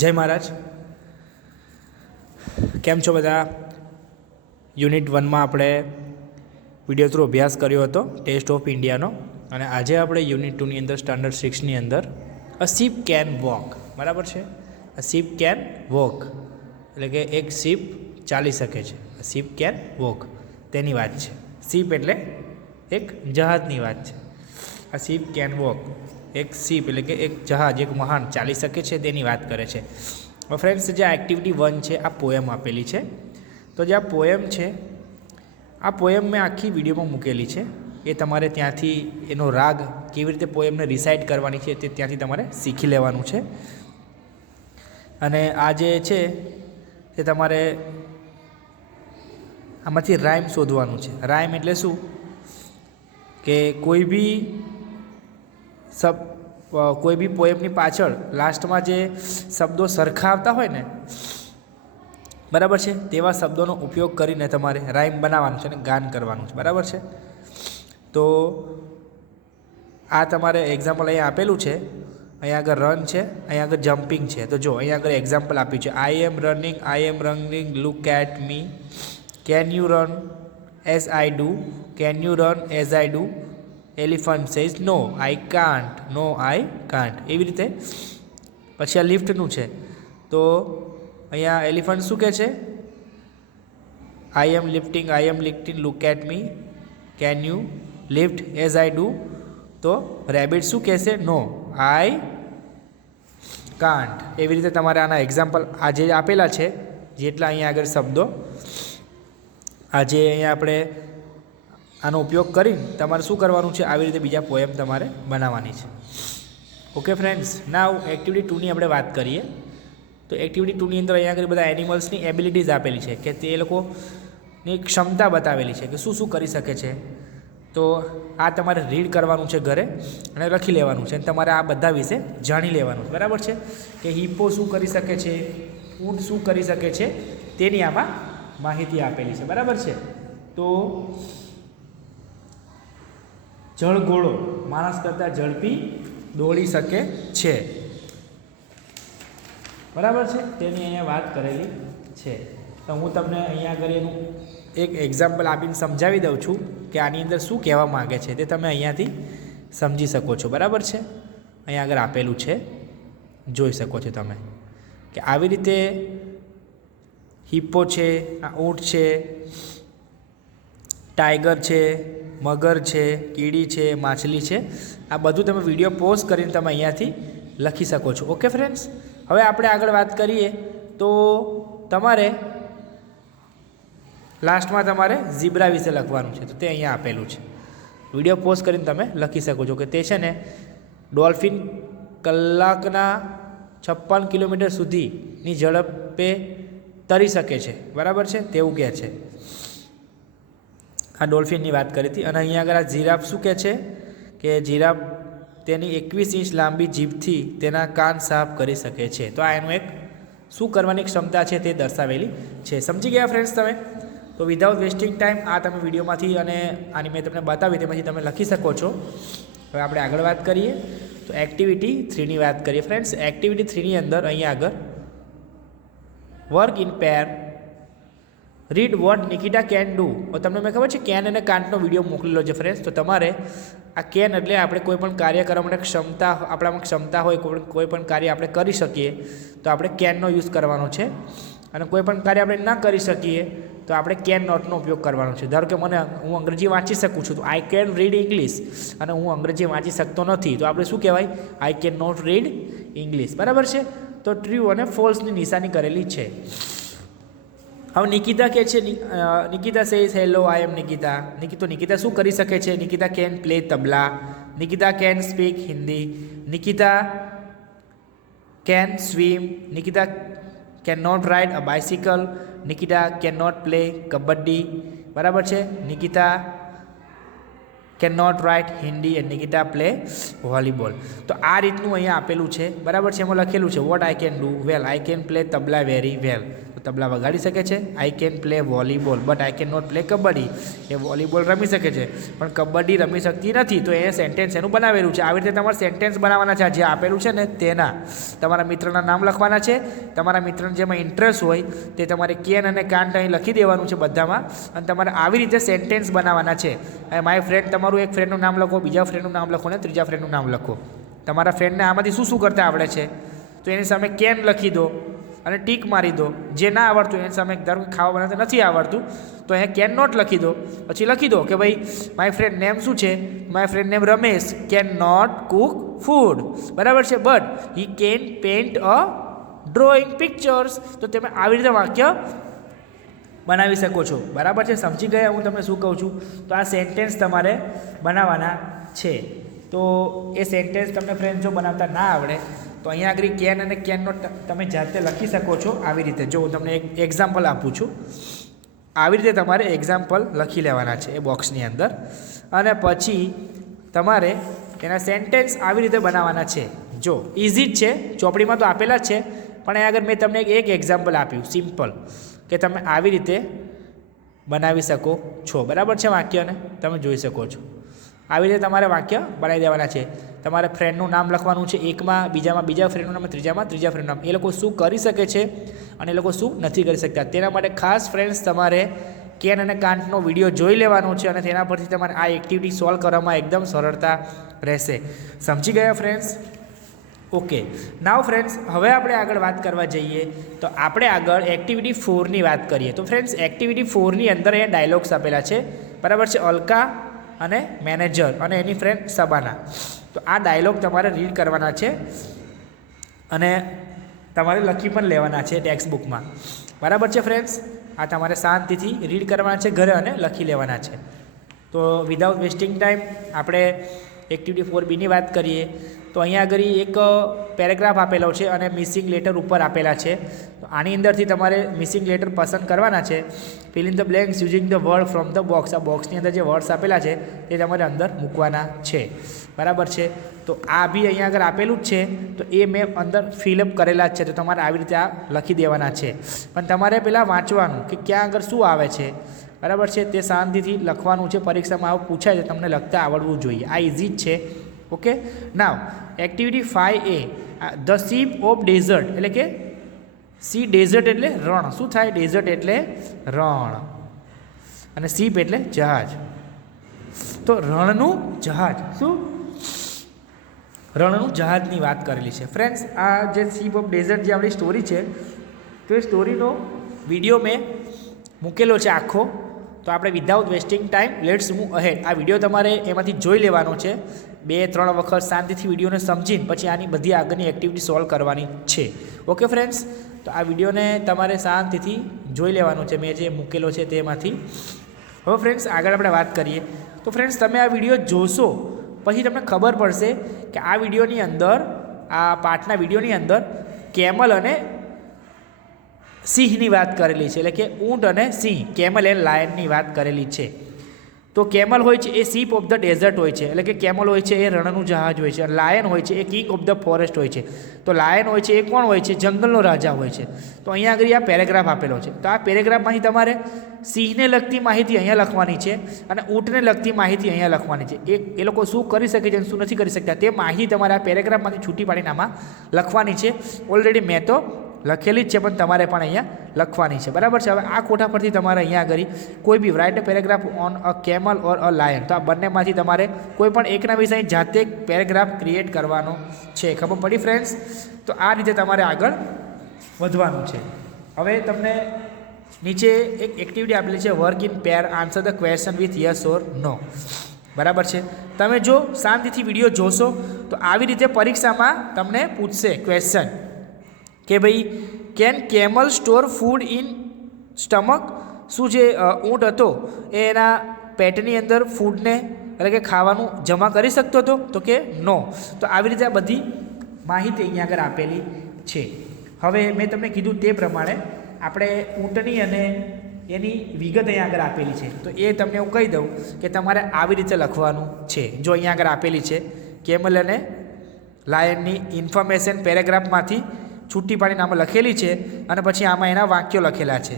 જય મહારાજ. કેમ છો બધા? યુનિટ 1માં આપણે વિડીયો થ્રુ અભ્યાસ કર્યો હતો ટેસ્ટ ઓફ ઇન્ડિયાનો, અને આજે આપણે યુનિટ 2ની અંદર સ્ટાન્ડર્ડ 6ની અંદર અ શીપ કેન વોક, બરાબર છે. અ શીપ કેન વોક એટલે કે એક શીપ ચાલી શકે છે. અ શીપ કેન વોક તેની વાત છે. શીપ એટલે એક જહાજની વાત છે. આ શીપ કેન વોક, એક શીપ એટલે કે એક જહાજ, એક વહાણ ચાલી શકે છે તેની વાત કરે છે. ફ્રેન્ડ્સ, જે એક્ટિવિટી 1 છે આ પોએમ આપેલી છે. તો જે આ પોએમ છે, આ પોએમ મેં આખી વિડીયોમાં મૂકેલી છે. એ તમારે ત્યાંથી એનો રાગ કેવી રીતે પોએમને રિસાઇટ કરવાની છે તે ત્યાંથી તમારે શીખી લેવાનું છે. અને આ જે છે તે તમારે આમાંથી રાઇમ શોધવાનું છે. રાઇમ એટલે શું કે કોઈ બી પોએમની પાછળ લાસ્ટમાં જે શબ્દો સરખા આવતા હોય ને, બરાબર છે, તેવા શબ્દોનો ઉપયોગ કરીને તમારે રાઇમ બનાવવાનું છે અને ગાન કરવાનું છે, બરાબર છે. તો આ તમારે એક્ઝામ્પલ અહીંયા આપેલું છે. અહીંયા આગળ રન છે, અહીંયા આગળ જમ્પિંગ છે. તો જો અહીંયા આગળ એક્ઝામ્પલ આપ્યું છે, I am running, look at me, can you run as I do, can you run as I do, elephant says no I can't. એવી રીતે પછી આ લિફ્ટનું છે. તો અહીંયા એલિફન્ટ શું કહે છે? I am lifting, look at me, can you lift as I do. તો રેબિટ શું કહેશે? No I can't. એવી રીતે તમારે આના એક્ઝામ્પલ આજે આપેલા છે, જેટલા અહીંયા આગળ શબ્દો, આજે અહીંયા આપણે આનો ઉપયોગ કરીને તમારે શું કરવાનું છે, આવી રીતે બીજા પોએમ તમારે બનાવવાની છે. ઓકે ફ્રેન્ડ્સ, નાવ એક્ટિવિટી 2ની આપણે વાત કરીએ. તો એક્ટિવિટી 2ની અંદર અહીંયા આગળ બધા એનિમલ્સની એબિલિટીઝ આપેલી છે કે તે લોકોની ક્ષમતા બતાવેલી છે કે શું શું કરી શકે છે. તો આ તમારે રીડ કરવાનું છે ઘરે અને લખી લેવાનું છે, અને તમારે આ બધા વિશે જાણી લેવાનું છે, બરાબર છે. કે હિપ્પો શું કરી શકે છે, ઊંટ શું કરી શકે છે, તેની આમાં માહિતી આપેલી છે, બરાબર છે. તો જળઘોડો માણસ કરતાં ઝડપી દોડી શકે છે, બરાબર છે, તેની અહીંયા વાત કરેલી છે. તો હું તમને અહીંયા આગળ એનું એક એક્ઝામ્પલ આપીને સમજાવી દઉં છું કે આની અંદર શું કહેવા માગે છે, તે તમે અહીંયાથી સમજી શકો છો, બરાબર છે. અહીંયા આગળ આપેલું છે, જોઈ શકો છો તમે કે આવી રીતે હિપ્પો છે, આ ઊંટ છે, ટાઈગર છે, મગર છે, કીડી છે, માછલી છે, આ બધું તમે વિડીયો પોઝ કરીને તમે અહીંયાથી લખી શકો છો. ઓકે ફ્રેન્ડ્સ, હવે આપણે આગળ વાત કરીએ તો તમારે લાસ્ટમાં તમારે ઝીબ્રા વિશે લખવાનું છે. તો તે અહીંયા આપેલું છે, વિડીયો પોઝ કરીને તમે લખી શકો છો કે તે છે ને ડોલ્ફિન કલાકના 56 કિલોમીટર સુધીની ઝડપે તરી શકે છે, બરાબર છે, તેવું કહે છે. આ ડોલ્ફિનની વાત કરી હતી. અને અહીંયા આગળ આ જીરાફ શું કહે છે કે જીરાફ તેની 21 ઇંચ લાંબી જીભથી તેના કાન સાફ કરી શકે છે. તો આ એનું એક શું કરવાની ક્ષમતા છે તે દર્શાવેલી છે. સમજી ગયા ફ્રેન્ડ્સ તમે? તો વિધાઉટ વેસ્ટિંગ ટાઈમ આ તમે વિડીયોમાંથી અને આની મેં તમને બતાવી તેમાંથી તમે લખી શકો છો. હવે આપણે આગળ વાત કરીએ તો એક્ટિવિટી 3ની વાત કરીએ. ફ્રેન્ડ્સ, એક્ટિવિટી 3ની અંદર અહીંયા આગળ work in pair, read what Nikita can do. તમને મેં ખબર છે કેન અને કાન્ટનો વિડીયો મોકલેલો છે ફ્રેન્ડ્સ. તો તમારે આ કેન એટલે આપણે કોઈ પણ કાર્ય કરવા માટે ક્ષમતા, આપણામાં ક્ષમતા હોય, કોઈ પણ કાર્ય આપણે કરી શકીએ તો આપણે કેનનો યુઝ કરવાનો છે. અને કોઈ પણ કાર્ય આપણે ના કરી શકીએ તો આપણે કેન નોટનો ઉપયોગ કરવાનો છે. ધારો કે હું અંગ્રેજી વાંચી શકું છું, તો આઈ કેન રીડ ઇંગ્લિશ, અને હું અંગ્રેજી વાંચી શકતો નથી, તો આપણે શું કહેવાય? I can not read English, બરાબર છે. તો ટ્રુ અને ફોલ્સની નિશાની કરેલી છે. હવે નિકિતા કહે છે, Nikita says hello I am Nikita. Nikita શું કરી શકે છે? Nikita can play tabla, Nikita can speak Hindi, Nikita can swim, Nikita can not ride a bicycle, Nikita can not play kabaddi, બરાબર છે. Nikita can not write Hindi and Nikita play volleyball. તો આ રીતનું અહીંયા આપેલું છે, બરાબર છે. એમાં લખેલું છે what I can do well, I can play tabla very well. તો તબલા વગાડી શકે છે. I can play volleyball but I can not play kabaddi. એ વોલીબોલ રમી શકે છે પણ કબડ્ડી રમી શકતી નથી. તો એ સેન્ટેન્સ એનું બનાવેલું છે. આવી રીતે તમારે સેન્ટેન્સ બનાવવાના છે. જે આપેલું છે ને તેના તમારા મિત્રના નામ લખવાના છે. તમારા મિત્રને જેમાં ઇન્ટરેસ્ટ હોય તે તમારે કેન અને કાન્ટ અહીં લખી દેવાનું છે બધામાં. અને તમારે આવી રીતે સેન્ટેન્સ બનાવવાના છે. માય ફ્રેન્ડ, તમારું એક ફ્રેન્ડનું નામ લખો, બીજા ફ્રેન્ડનું નામ લખો ને ત્રીજા ફ્રેન્ડનું નામ લખો. તમારા ફ્રેન્ડને આમાંથી શું શું કરતા આવડે છે તો એની સામે કેન લખી દો અને ટીક મારી દો. જે ના આવડતું એની સામે ધારો કે ખાવા બનાવતા નથી આવડતું તો અહીંયા કેન નોટ લખી દો. પછી લખી દો કે ભાઈ માય ફ્રેન્ડ નેમ શું છે? My friend name Ramesh can not cook food. બરાબર છે. But he can paint a drawing pictures. તો તમે આવી રીતે વાક્ય બનાવી શકો છો. બરાબર છે. સમજી ગયા હું તમને શું કહું છું? તો આ સેન્ટેન્સ તમારે બનાવવાના છે. તો એ સેન્ટેન્સ તમને ફ્રેન્ડ જો બનાવતા ના આવડે તો અહીંયા આગળ કેન અને કેનનો તમે જાતે લખી શકો છો આવી રીતે. જો હું તમને એક એક્ઝામ્પલ આપું છું. આવી રીતે તમારે એક્ઝામ્પલ લખી લેવાના છે એ બોક્સની અંદર અને પછી તમારે એના સેન્ટેન્સ આવી રીતે બનાવવાના છે. જો ઇઝી જ છે, ચોપડીમાં તો આપેલા જ છે પણ અહીંયા આગળ મેં તમને એક એક્ઝામ્પલ આપ્યું સિમ્પલ કે તમે આવી રીતે બનાવી શકો છો. બરાબર છે. વાક્યને તમે જોઈ શકો છો. આવી રીતે તમારે વાક્ય બનાવી દેવાના છે. તમારે ફ્રેન્ડનું નામ લખવાનું છે એકમાં, બીજામાં બીજા ફ્રેન્ડનું નામ, ત્રીજામાં ત્રીજા ફ્રેન્ડનું નામ. એ લોકો શું કરી શકે છે અને એ લોકો શું નથી કરી શકતા તેના માટે ખાસ ફ્રેન્ડ્સ તમારે કેન અને કાન્ટનો વિડીયો જોઈ લેવાનો છે અને તેના પરથી તમારે આ એક્ટિવિટી સોલ્વ કરવામાં એકદમ સરળતા રહેશે. સમજી ગયા ફ્રેન્ડ્સ? ઓકે. નાવ ફ્રેન્ડ્સ હવે આપણે આગળ વાત કરવા જઈએ તો આપણે આગળ એક્ટિવિટી 4ની વાત કરીએ. તો ફ્રેન્ડ્સ એક્ટિવિટી 4ની અંદર અહીંયા ડાયલોગ્સ આપેલા છે. બરાબર છે. અલકા અને મેનેજર અને એની ફ્રેન્ડ સબાના. તો આ ડાયલોગ તમારે રીડ કરવાના છે અને તમારે લખી પણ લેવાના છે ટેક્સ્ટ બુકમાં. બરાબર છે ફ્રેન્ડ્સ? આ તમારે શાંતિથી રીડ કરવાના છે ઘરે અને લખી લેવાના છે. તો વિધાઉટ વેસ્ટિંગ ટાઈમ આપણે એક્ટિવિટી 4બીની વાત કરીએ તો અહીંયા આગળ એક પેરેગ્રાફ આપેલો છે અને મિસિંગ લેટર ઉપર આપેલા છે. તો આની અંદરથી તમારે મિસિંગ લેટર પસંદ કરવાના છે. Fill in the blanks using the word from the box. આ બોક્સની અંદર જે વર્ડ્સ આપેલા છે તે તમારે અંદર મૂકવાના છે. બરાબર છે. તો આ બી અહીંયા આગળ આપેલું જ છે તો એ મેં અંદર ફિલઅપ કરેલા જ છે. તો તમારે આવી રીતે આ લખી દેવાના છે પણ તમારે પહેલાં વાંચવાનું કે ક્યાં આગળ શું આવે છે. બરાબર છે. તે શાંતિથી લખવાનું છે. પરીક્ષામાં આવું પૂછાય છે તમને લખતા આવડવું જોઈએ. આ ઇઝી જ છે. Okay. Now activity 5A the ship of desert એટલે કે સી ડેઝર્ટ એટલે રણ. શું થાય? ડેઝર્ટ એટલે રણ અને સીપ એટલે જહાજ. તો રણનું જહાજ. શું? રણનું જહાજની વાત કરેલી છે ફ્રેન્ડ્સ. આ જે સીપ ઓફ ડેઝર્ટ જે આપણી સ્ટોરી છે તો એ સ્ટોરીનો વિડીયો મેં મૂકેલો છે આખો. તો આપણે without wasting time let's move ahead. આ વિડીયો તમારે એમાંથી જોઈ લેવાનો છે 2-3 વખત શાંતિથી વિડીયોને સમજીને પછી આની બધી આગળની એક્ટિવિટી સોલ્વ કરવાની છે. Okay friends? તો આ વિડીયોને તમારે શાંતિથી જોઈ લેવાનો છે મેં જે મૂકેલો છે તેમાંથી. હવે ફ્રેન્ડ્સ આગળ આપણે વાત કરીએ તો ફ્રેન્ડ્સ તમે આ વિડીયો જોશો પછી તમને ખબર પડશે કે આ વિડીયોની અંદર આ પાઠના વિડીયોની અંદર કેમલ અને સિંહની વાત કરેલી છે. એટલે કે ઊંટ અને સિંહ, કેમલ એન્ડ લાયનની વાત કરેલી છે. તો કેમલ હોય છે એ સીપ ઓફ ધ ડેઝર્ટ હોય છે એટલે કે કેમલ હોય છે એ રણનું જહાજ હોય છે. લાયન હોય છે એ કિંગ ઓફ ધ ફોરેસ્ટ હોય છે. તો લાયન હોય છે એ કોણ હોય છે? જંગલનો રાજા હોય છે. તો અહીંયા આગળ આ પેરેગ્રાફ આપેલો છે. તો આ પેરેગ્રાફમાંથી તમારે સિંહને લગતી માહિતી અહીંયા લખવાની છે અને ઊંટને લગતી માહિતી અહીંયા લખવાની છે. એ લોકો શું કરી શકે છે અને શું નથી કરી શકતા તે માહિતી તમારે આ પેરેગ્રાફમાંથી છૂટી પાડીને આમાં લખવાની છે. ઓલરેડી મેં તો લખેલી જ છે પણ તમારે પણ અહીંયા લખવાની છે. બરાબર છે. હવે આ કોઠા પરથી તમારે અહીંયા આગળ કોઈ બી write paragraph on a camel or a lion. તો આ બંનેમાંથી તમારે કોઈ પણ એકના વિષય જાતે પેરેગ્રાફ ક્રિએટ કરવાનો છે. ખબર પડી ફ્રેન્ડ્સ? તો આ રીતે તમારે આગળ વધવાનું છે. હવે તમને નીચે એક એક્ટિવિટી આપેલી છે work in pair, answer the question with yes or no. બરાબર છે. તમે જો શાંતિથી વિડીયો જોશો તો આવી રીતે પરીક્ષામાં તમને પૂછશે ક્વેશ્ચન કે ભાઈ can camel store food in stomach. શું જે ઊંટ હતો એ એના પેટની અંદર ફૂડને એટલે કે ખાવાનું જમા કરી શકતો હતો? તો કે નો. તો આવી રીતે આ બધી માહિતી અહીંયા આગળ આપેલી છે. હવે મેં તમને કીધું તે પ્રમાણે આપણે ઊંટની અને એની વિગત અહીંયા આગળ આપેલી છે. તો એ તમને હું કહી દઉં કે તમારે આવી રીતે લખવાનું છે. જો અહીંયા આગળ આપેલી છે કેમલ અને લાયનની ઇન્ફોર્મેશન પેરેગ્રાફમાંથી છૂટી પાડીને આમાં લખેલી છે અને પછી આમાં એના વાક્યો લખેલા છે,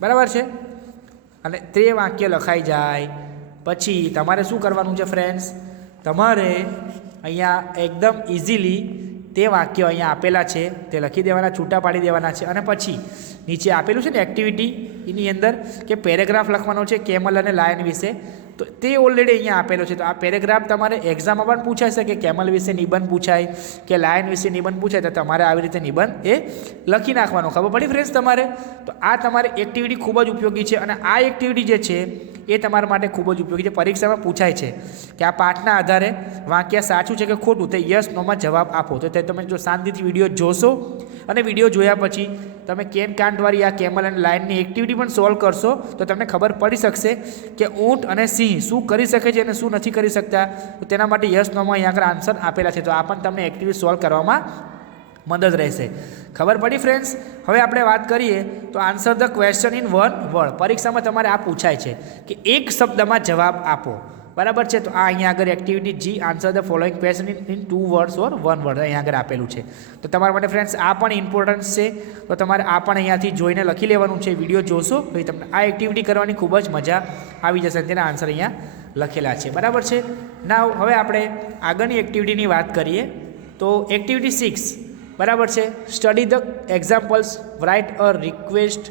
બરાબર છે. અને તે વાક્ય લખાઈ જાય પછી તમારે શું કરવાનું છે ફ્રેન્ડ્સ, તમારે અહીંયા એકદમ ઇઝીલી તે વાક્યો અહીંયા આપેલા છે તે લખી દેવાના, છૂટા પાડી દેવાના છે. અને પછી નીચે આપેલું છે ને એક્ટિવિટી, એની અંદર કે પેરેગ્રાફ લખવાનો છે કેમલ અને લાયન વિશે, તો તે ઓલરેડી અહીંયા આપેલો છે. તો આ પેરેગ્રાફ તમારે એક્ઝામમાં પણ પૂછાય છે કે કેમલ વિશે નિબંધ પૂછાય કે લાયન વિશે નિબંધ પૂછાય, તો તમારે આવી રીતે નિબંધ એ લખી નાખવાનો. ખબર પડી ફ્રેન્ડ્સ તમારે? તો આ તમારે એક્ટિવિટી ખૂબ જ ઉપયોગી છે અને આ એક્ટિવિટી જે છે એ તમારા માટે ખૂબ જ ઉપયોગી છે. પરીક્ષામાં પૂછાય છે કે આ પાઠના આધારે વાક્ય સાચું છે કે ખોટું તે યસ નોમાં જવાબ આપો. તો તમે જો શાંતિથી વિડીયો જોશો અને વિડીયો જોયા પછી તમે કેન કાંટવાળી આ કેમલ અને લાયનની એક્ટિવિટી પણ સોલ્વ કરશો તો તમને ખબર પડી શકશે કે ઊંટ અને સિંહ શું કરી શકે છે અને શું નથી કરી શકતા. તો તેના માટે યસ નોમાં અહીંયા આગળ આન્સર આપેલા છે. તો આ પણ તમને એક્ટિવિટી સોલ્વ કરવામાં મદદ રહેશે. ખબર પડી ફ્રેન્ડ્સ? હવે આપણે વાત કરીએ તો answer the question in one word. પરીક્ષામાં તમારે આ પૂછાય છે કે એક શબ્દમાં જવાબ આપો, બરાબર છે. તો આ અહીંયા આગળ activity G answer the following question in 2 words or 1 word અહીંયા આગળ આપેલું છે. તો તમારા માટે ફ્રેન્ડ્સ આ પણ ઇમ્પોર્ટન્સ છે. તો તમારે આ પણ અહીંયાથી જોઈને લખી લેવાનું છે. વિડીયો જોશો તો તમને આ એક્ટિવિટી કરવાની ખૂબ જ મજા આવી જશે. તેના આન્સર અહીંયા લખેલા છે, બરાબર છે. નાવ હવે આપણે આગળની એક્ટિવિટીની વાત કરીએ તો એક્ટિવિટી 6, બરાબર છે. Study the examples, write a request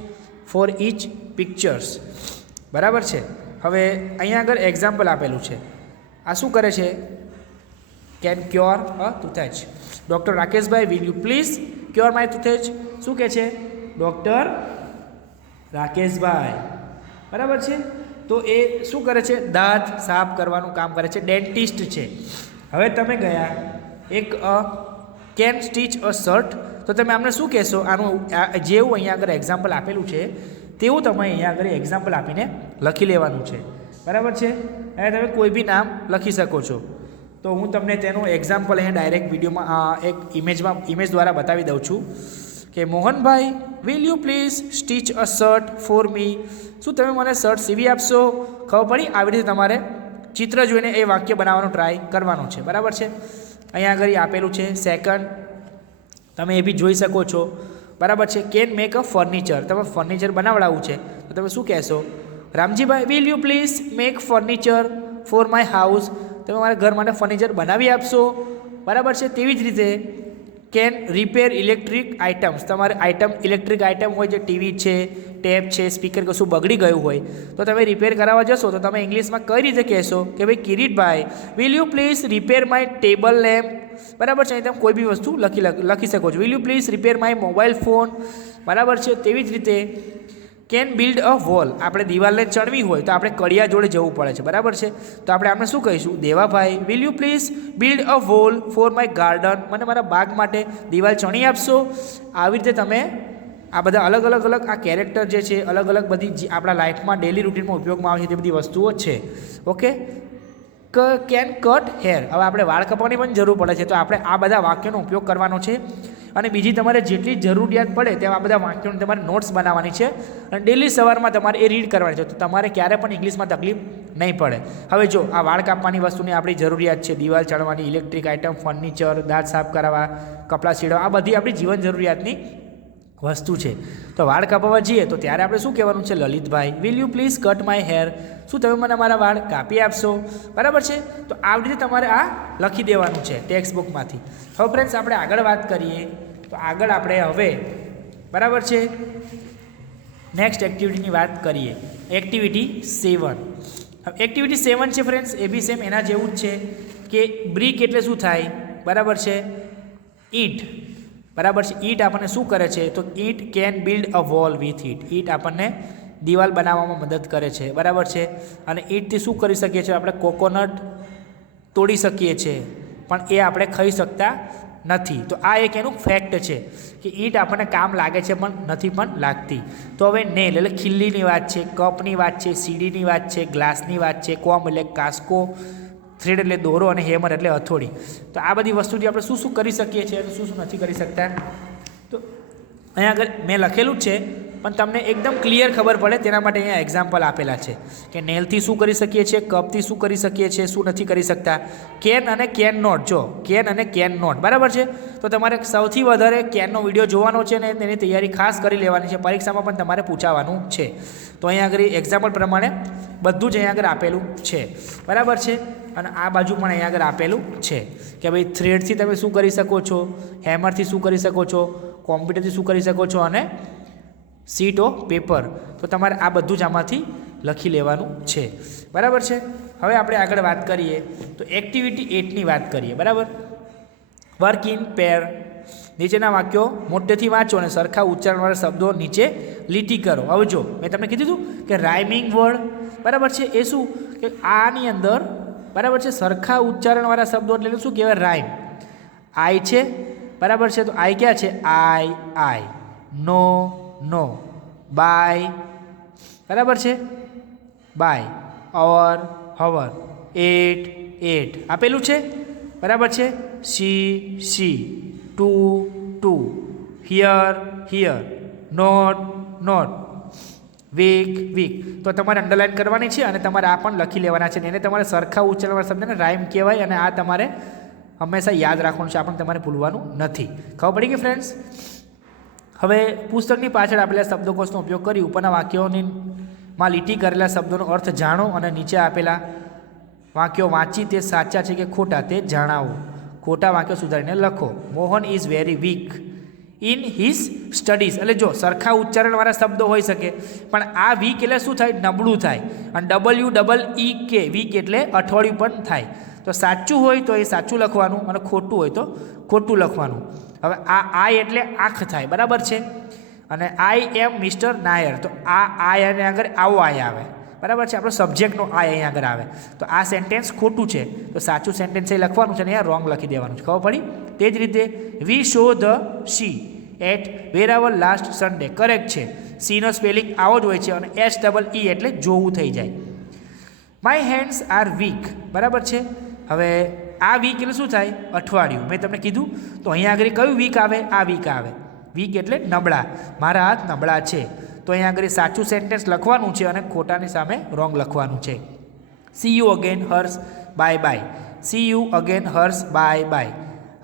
for each pictures, બરાબર છે. હવે અહીંયા આગળ એક્ઝામ્પલ આપેલું છે. આ શું કરે છે? Can cure a toothache. Doctor Rakeshbhai will you please cure my toothache. શું કહે છે? ડૉક્ટર રાકેશભાઈ, બરાબર છે. તો એ શું કરે છે? દાંત સાફ કરવાનું કામ કરે છે, ડેન્ટિસ્ટ છે. હવે તમે ગયા એક કેન સ્ટીચ અ શર્ટ, તો તમે આમને શું કહેશો? આનું જેવું અહીંયા આગળ એક્ઝામ્પલ આપેલું છે તેવું તમે અહીંયા આગળ એક્ઝામ્પલ આપીને લખી લેવાનું છે, બરાબર છે. અને તમે કોઈ બી નામ લખી શકો છો. તો હું તમને તેનું એક્ઝામ્પલ અહીંયા ડાયરેક્ટ વિડીયોમાં એક ઇમેજ દ્વારા બતાવી દઉં છું કે Mohanbhai will you please stitch a shirt for me. શું તમે મને શર્ટ સીવી આપશો? ખબર પડી? આવી રીતે તમારે ચિત્ર જોઈને એ વાક્ય બનાવવાનો ટ્રાય કરવાનો છે, બરાબર છે. અહીંયા આગળ આપેલું છે. સેકન્ડ તમે એ બી જોઈ શકો છો, બરાબર છે. Can make a furniture. તમે ફર્નિચર બનાવડાવવું છે તો તમે શું કહેશો? Ramjibhai will you please make furniture for my house. તમે મારા ઘર માટે ફર્નિચર બનાવી આપશો, બરાબર છે. તેવી જ રીતે કેન રિપેર ઇલેક્ટ્રિક આઇટમ્સ. તમારે ઇલેક્ટ્રિક આઇટમ હોય, જે ટીવી છે, ટેપ છે, સ્પીકર કશું બગડી ગયું હોય તો તમે રિપેર કરાવવા જશો તો તમે ઇંગ્લિશમાં કઈ રીતે કહેશો કે ભાઈ Kiritbhai will you please repair my table lamp, બરાબર છે. તમે કોઈ બી વસ્તુ લખી શકો છો. Will you please repair my mobile phone, બરાબર છે. તેવી જ રીતે કેન બિલ્ડ અ વોલ. આપણે દિવાલને ચણવી હોય તો આપણે કડિયા જોડે જવું પડે છે, બરાબર છે. તો આપણે શું કહીશું? Devabhai will you please build a wall for my garden. મને મારા બાગ માટે દિવાલ ચણી આપશો. આવી રીતે તમે આ બધા અલગ અલગ આ કેરેક્ટર જે છે, અલગ અલગ બધી આપણા લાઈફમાં ડેલી રૂટીનમાં ઉપયોગમાં આવે છે તે બધી વસ્તુઓ છે. ઓકે. Can cut hair. હવે આપણે વાળ કપાવવાની પણ જરૂર પડે છે તો આપણે આ બધા વાક્યોનો ઉપયોગ કરવાનો છે. અને બીજી તમારે જેટલી જરૂરિયાત પડે તેવા બધા વાક્યોની તમારે નોટ્સ બનાવવાની છે અને ડેલી સવારમાં તમારે એ રીડ કરવાની છે. તો તમારે ક્યારે પણ ઇંગ્લિશમાં તકલીફ નહીં પડે. હવે જો આ વાળ કાપવાની વસ્તુની આપણી જરૂરિયાત છે, દિવાલ ચણવાની, ઇલેક્ટ્રિક આઇટમ, ફર્નિચર, દાંત સાફ કરાવવા, કપડાં સીડવા, આ બધી આપણી જીવન જરૂરિયાતની વસ્તુ છે. તો વાળ કાપવા જઈએ તો ત્યારે આપણે શું કહેવાનું છે? Lalitbhai will you please cut my hair. શું તમે મને મારા વાળ કાપી આપશો, બરાબર છે. તો આવી રીતે તમારે આ લખી દેવાનું છે ટેક્સ્ટ બુકમાંથી. હવે ફ્રેન્ડ્સ આપણે આગળ વાત કરીએ તો આગળ આપણે હવે, બરાબર છે, નેક્સ્ટ એક્ટિવિટીની વાત કરીએ. એક્ટિવિટી 7. એક્ટિવિટી 7 છે ફ્રેન્ડ્સ, એ બી સેમ એના જેવું જ છે કે બ્રિક એટલે શું થાય, બરાબર છે? ઈંટ, બરાબર છે. ઈંટ આપણને શું કરે છે? તો ઈંટ can build a wall with it. ઈંટ આપણને દિવાલ બનાવવામાં મદદ કરે છે, બરાબર છે. અને ઈંટથી શું કરી શકીએ છીએ? આપણે કોકોનટ તોડી શકીએ છીએ પણ એ આપણે ખાઈ શકતા નથી. તો આ એક એનું ફેક્ટ છે કે ઈંટ આપણને કામ લાગે છે પણ નથી પણ લાગતી. તો હવે નેલ એટલે ખીલ્લીની વાત છે, કપની વાત છે, સીડીની વાત છે, ગ્લાસની વાત છે, કોમ એટલે કાસ્કો, થ્રેડ એટલે દોરો અને હેમર એટલે હથોડી. તો આ બધી વસ્તુથી આપણે શું કરી શકીએ છીએ અને શું નથી કરી શકતા. તો અહીંયા આગળ મેં લખેલું જ છે પણ તમને એકદમ ક્લિયર ખબર પડે તેના માટે અહીંયા એક્ઝામ્પલ આપેલા છે કે નેલથી શું કરી શકીએ છીએ, કપથી શું કરી શકીએ છીએ, શું નથી કરી શકતા, કેન અને કેન નોટ. જો કેન અને કેન નોટ, બરાબર છે. તો તમારે સૌથી વધારે કેનનો વિડીયો જોવાનો છે ને તેની તૈયારી ખાસ કરી લેવાની છે, પરીક્ષામાં પણ તમારે પૂછાવાનું છે. તો અહીંયા આગળ એક્ઝામ્પલ પ્રમાણે બધું જ અહીંયા આગળ આપેલું છે, બરાબર છે. અને આ બાજુ પણ અહીંયા આગળ આપેલું છે કે ભાઈ થ્રેડથી તમે શું કરી શકો છો, હેમરથી શું કરી શકો છો, કોમ્પ્યુટરથી શું કરી શકો છો અને શીટ ઓફ પેપર. તો તમારે આ બધું જ આમાંથી લખી લેવાનું છે, બરાબર છે. હવે આપણે આગળ વાત કરીએ તો એક્ટિવિટી 8ની વાત કરીએ, બરાબર. વર્ક ઇન પેર. નીચેના વાક્યો મોટેથી વાંચો અને સરખા ઉચ્ચારણવાળા શબ્દો નીચે લીટી કરો. હવે જો મેં તમને કીધું હતું કે રાઇમિંગ વર્ડ, બરાબર છે, એ શું કે આની અંદર, બરાબર છે, સરખા ઉચ્ચારણવાળા શબ્દો એટલે શું કહેવાય, રાઇમ. આઈ છે, બરાબર છે, તો આઈ ક્યાં છે, આઈ. નો, બાય, બરાબર છે, બાય. હવર, એટ આપેલું છે, બરાબર છે. See, to, here, not, week. તો તમારે અંડરલાઇન કરવાની છે અને તમારે આ પણ લખી લેવાના છે. એને તમારે સરખા ઉચ્ચારણવાળા શબ્દને રાઇમ કહેવાય અને આ તમારે હંમેશા યાદ રાખવાનું છે, આ પણ તમારે ભૂલવાનું નથી. ખબર પડી કે ફ્રેન્ડ્સ? હવે પુસ્તકની પાછળ આપેલા શબ્દકોશનો ઉપયોગ કરી ઉપરના વાક્યોની માં લીટી કરેલા શબ્દોનો અર્થ જાણો અને નીચે આપેલા વાક્યો વાંચી તે સાચા છે કે ખોટા તે જણાવો. ખોટા વાક્યો સુધારીને લખો. Mohan is very weak in his studies. એટલે જો સરખા ઉચ્ચારણવાળા શબ્દો હોઈ શકે પણ આ વીક એટલે શું થાય, નબળું થાય. અને WEEK વીક એટલે અઠવાડિયું પણ થાય. તો સાચું હોય તો એ સાચું લખવાનું અને ખોટું હોય તો ખોટું લખવાનું. હવે આ આઈ એટલે આંખ થાય, બરાબર છે. અને આઈ એમ મિસ્ટર નાયર, તો આ આઈ અને આગળ આવો આઈ આવે, બરાબર છે. આપણો સબ્જેક્ટનો આઈ અહીંયા આગળ આવે. તો આ સેન્ટેન્સ ખોટું છે તો સાચું સેન્ટેન્સ એ લખવાનું છે અને અહીંયા રોંગ લખી દેવાનું છે. ખબર પડી? તે જ રીતે we show the sea at Veraval last Sunday, correct છે. સીનો સ્પેલિંગ આવો જ હોય છે અને SEE એટલે જોવું થઈ જાય. માય હેન્ડ્સ આર વીક, બરાબર છે. હવે આ વીક એટલે શું થાય, અઠવાડિયું. મેં તમને કીધું તો અહીંયા આગળ કયું વીક આવે, આ વીક આવે. વીક એટલે નબળા, મારા હાથ નબળા છે. તો અહીંયા આગળ સાચું સેન્ટેન્સ લખવાનું છે અને ખોટાની સામે રોંગ લખવાનું છે. See you again Harsh bye. See you again Harsh bye.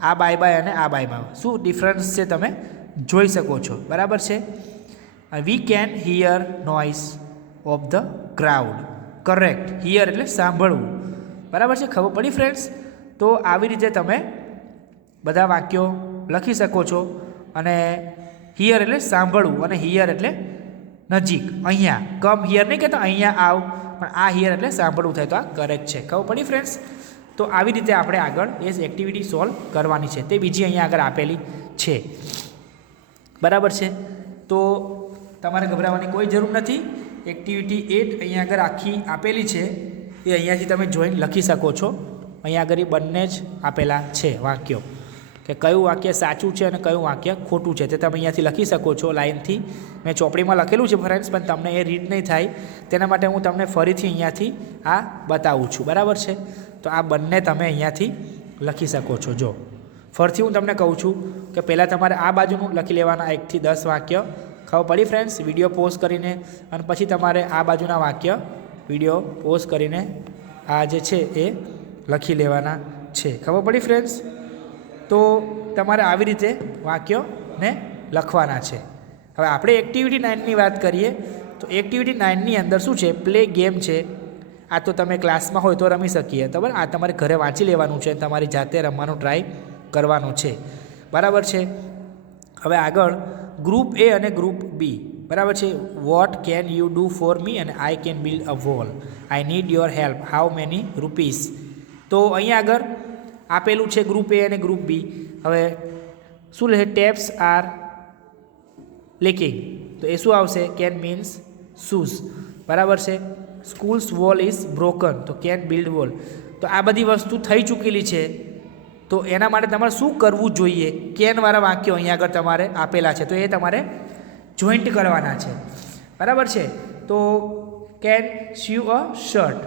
આ બાય અને આ બાયમાં શું ડિફરન્સ છે તમે જોઈ શકો છો, બરાબર છે. We can here noise of the crowd, correct. Here એટલે સાંભળવું, બરાબર છે. ખબર પડી ફ્રેન્ડ્સ? તો આવી રીતે તમે બધા વાક્યો લખી શકો છો. અને હિયર એટલે સાંભળવું અને હિયર એટલે નજીક, અહીંયા. કમ હિયર નહીં કહેતા અહીંયા આવ, પણ આ હિયર એટલે સાંભળવું થાય. તો આ કરેક્ટ છે. ખબર પડી ફ્રેન્ડ્સ? તો આવી રીતે આપણે આગળ એ એક્ટિવિટી સોલ્વ કરવાની છે. તે બીજી અહીંયા આગળ આપેલી છે, બરાબર છે. તો તમારે ગભરાવાની કોઈ જરૂર નથી. એક્ટિવિટી 8 અહીંયા આગળ આખી આપેલી છે, એ અહીંયાથી તમે જોઈને લખી શકો છો. અહીંયા આગળ બંને જ આપેલા છે વાક્યો, કે કયું વાક્ય સાચું છે અને કયું વાક્ય ખોટું છે તે તમે અહીંયાથી લખી શકો છો લાઇનથી. મેં ચોપડીમાં લખેલું છે ફ્રેન્ડ્સ, પણ તમને એ રીડ નહીં થાય તેના માટે હું તમને ફરીથી અહીંયાથી આ બતાવું છું, બરાબર છે. તો આ બંને તમે અહીંયાથી લખી શકો છો. જો ફરીથી હું તમને કહું છું કે પહેલાં તમારે આ બાજુનું લખી લેવાના 1 થી 10 વાક્ય. ખબર પડી ફ્રેન્ડ્સ? વિડીયો પોઝ કરીને અને પછી તમારે આ બાજુના વાક્ય વિડીયો પોઝ કરીને આ જે છે એ લખી લેવાના છે. ખબર પડી ફ્રેન્ડ્સ? તો તમારે આવી રીતે વાક્યોને લખવાના છે. હવે આપણે એક્ટિવિટી 9ની વાત કરીએ તો એક્ટિવિટી 9ની અંદર શું છે, પ્લે ગેમ છે. આ તો તમે ક્લાસમાં હોય તો રમી શકીએ, બરાબર. આ તમારે ઘરે વાંચી લેવાનું છે, તમારી જાતે રમવાનું ટ્રાય કરવાનું છે, બરાબર છે. હવે આગળ ગ્રુપ એ અને ગ્રુપ બી, બરાબર છે. What can you do for me અને I can build a wall. I need your help. How many rupees. તો અહીંયા આગળ આપેલું છે ગ્રુપ એ અને ગ્રુપ બી. હવે શું લખે, ટેપ્સ આર લીકિંગ, તો એ શું આવશે, કેન મીન્સ શૂઝ, બરાબર છે. સ્કૂલ્સ વોલ ઇઝ બ્રોકન, તો કેન બિલ્ડ વોલ. તો આ બધી વસ્તુ થઈ ચૂકેલી છે, તો એના માટે તમારે શું કરવું જોઈએ, કેનવાળા વાક્યો અહીંયા આગળ તમારે આપેલા છે, તો એ તમારે જોઈન્ટ કરવાના છે, બરાબર છે. તો કેન સ્યુ અ શર્ટ,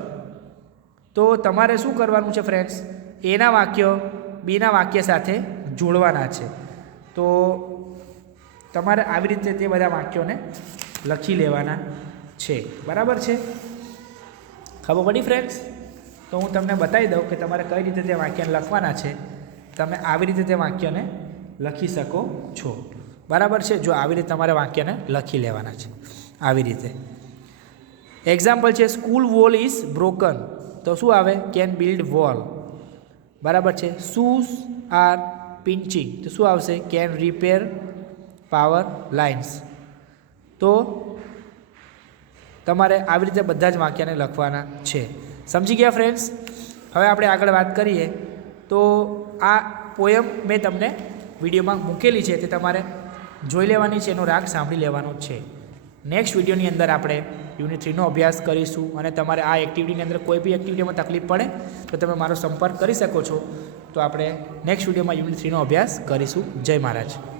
તો તમારે શું કરવાનું છે ફ્રેન્ડ્સ, એના વાક્યો બીના વાક્ય સાથે જોડવાના છે. તો તમારે આવી રીતે તે બધા વાક્યોને લખી લેવાના છે. બરાબર છે? ખબર પડી ફ્રેન્ડ્સ? તો હું તમને બતાવી દઉં કે તમારે કઈ રીતે તે વાક્યને લખવાના છે. તમે આવી રીતે તે વાક્યને લખી શકો છો. બરાબર છે? જો આવી રીતે તમારે વાક્યને લખી લેવાના છે આવી રીતે. એક્ઝામ્પલ છે સ્કૂલ વોલ ઇઝ બ્રોકન, તો શું આવે? Can build wall. બરાબર છે? શૂઝ આર પિન્ચિંગ, તો શું આવશે? Can repair power lines. તો તમારે આવી રીતે બધા જ વાક્યને લખવાના છે. સમજી ગયા ફ્રેન્ડ્સ? હવે આપણે આગળ વાત કરીએ તો આ પોયમ મેં તમને વિડીયોમાં મૂકેલી છે, તે તમારે જોઈ લેવાની છે, એનો રાગ સાંભળી લેવાનો છે. નેક્સ્ટ વિડીયોની અંદર આપણે યુનિટ 3નો અભ્યાસ કરીશું. અને તમારે આ એક્ટિવિટીની અંદર કોઈ બી એક્ટિવિટીમાં તકલીફ પડે તો તમે મારો સંપર્ક કરી શકો છો. તો આપણે નેક્સ્ટ વિડીયોમાં યુનિટ 3નો અભ્યાસ કરીશું. જય મહારાજ.